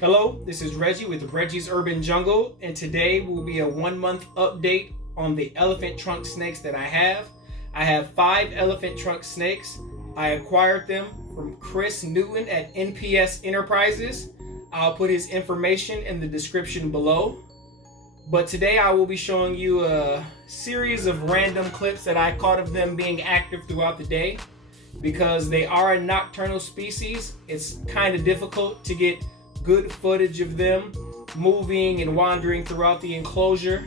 Hello, this is Reggie with Reggie's Urban Jungle, and today will be a 1 month update on the elephant trunk snakes that I have. I have 5 elephant trunk snakes. I acquired them from Chris Newton at NPS Enterprises. I'll put his information in the description below. But today I will be showing you a series of random clips that I caught of them being active throughout the day. Because they are a nocturnal species, it's kind of difficult to get good footage of them moving and wandering throughout the enclosure.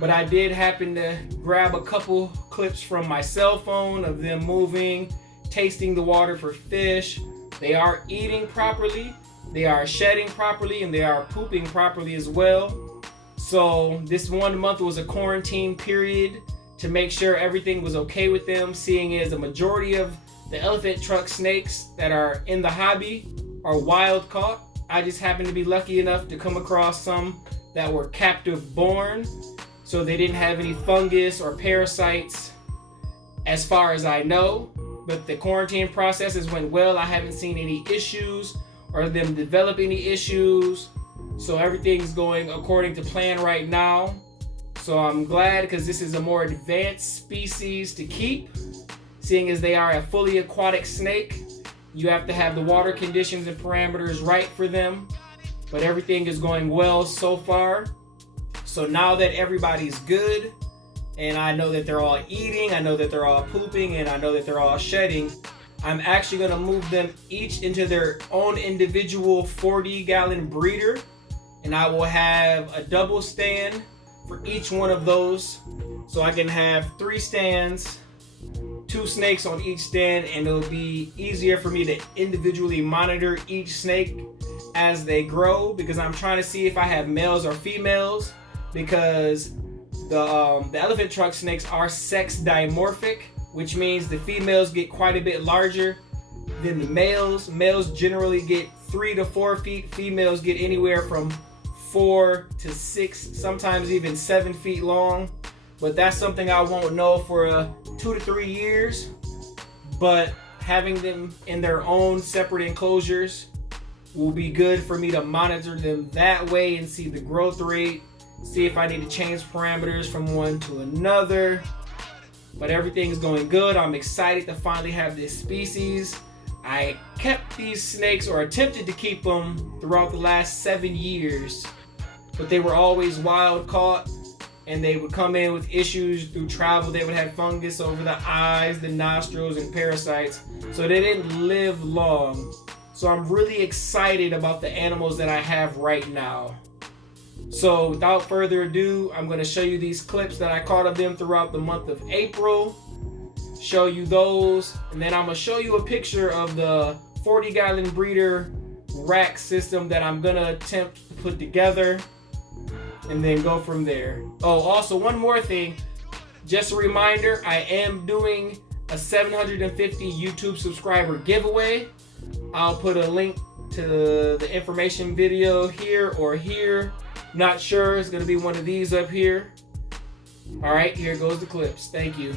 But I did happen to grab a couple clips from my cell phone of them moving, tasting the water for fish. They are eating properly, they are shedding properly, and they are pooping properly as well. So this 1 month was a quarantine period to make sure everything was okay with them, seeing as a majority of the elephant trunk snakes that are in the hobby are wild caught. I just happened to be lucky enough to come across some that were captive born, so they didn't have any fungus or parasites as far as I know. But the quarantine processes went well. I haven't seen any issues or them develop any issues, so everything's going according to plan right now. So I'm glad, because this is a more advanced species to keep, seeing as they are a fully aquatic snake. You have to have the water conditions and parameters right for them, but everything is going well so far. So now that everybody's good, and I know that they're all eating, I know that they're all pooping, and I know that they're all shedding, I'm actually going to move them each into their own individual 40-gallon breeder, and I will have a double stand for each one of those, so I can have 3 stands, 2 snakes on each stand, and it'll be easier for me to individually monitor each snake as they grow, because I'm trying to see if I have males or females, because the elephant trunk snakes are sex dimorphic, which means the females get quite a bit larger than the males. Males generally get 3 to 4 feet, females get anywhere from 4 to 6, sometimes even 7 feet long. But that's something I won't know for 2 to 3 years. But having them in their own separate enclosures will be good for me to monitor them that way and see the growth rate, see if I need to change parameters from one to another. But everything's going good. I'm excited to finally have this species. I kept these snakes, or attempted to keep them, throughout the last 7 years, but they were always wild caught, and they would come in with issues through travel. They would have fungus over the eyes, the nostrils, and parasites, so they didn't live long. So I'm really excited about the animals that I have right now. So without further ado, I'm going to show you these clips that I caught of them throughout the month of April. Show you those, and then I'm going to show you a picture of the 40-gallon breeder rack system that I'm going to attempt to put together, and then go from there. Oh, also one more thing, just a reminder, I am doing a 750 YouTube subscriber giveaway. I'll put a link to the information video here or here. Not sure, it's gonna be one of these up here. All right, here goes the clips. Thank you.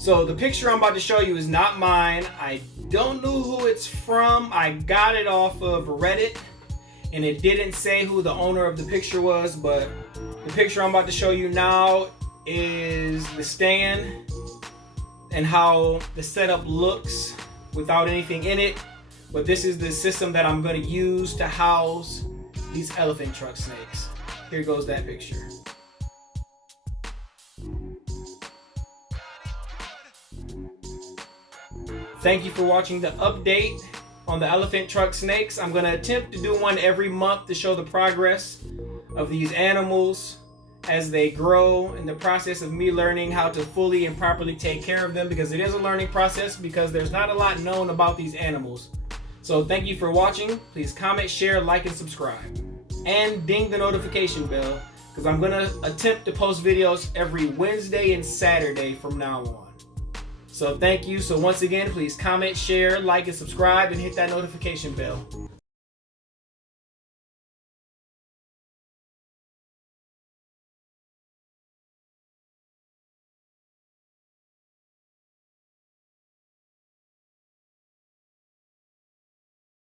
So the picture I'm about to show you is not mine. I don't know who it's from. I got it off of Reddit, and it didn't say who the owner of the picture was, but the picture I'm about to show you now is the stand and how the setup looks without anything in it. But this is the system that I'm going to use to house these elephant trunk snakes. Here goes that picture. Thank you for watching the update on the elephant trunk snakes. I'm going to attempt to do one every month to show the progress of these animals as they grow, in the process of me learning how to fully and properly take care of them, because it is a learning process, because there's not a lot known about these animals. So thank you for watching. Please comment, share, like, and subscribe. And ding the notification bell, because I'm going to attempt to post videos every Wednesday and Saturday from now on. So thank you. So once again, please comment, share, like, and subscribe, and hit that notification bell.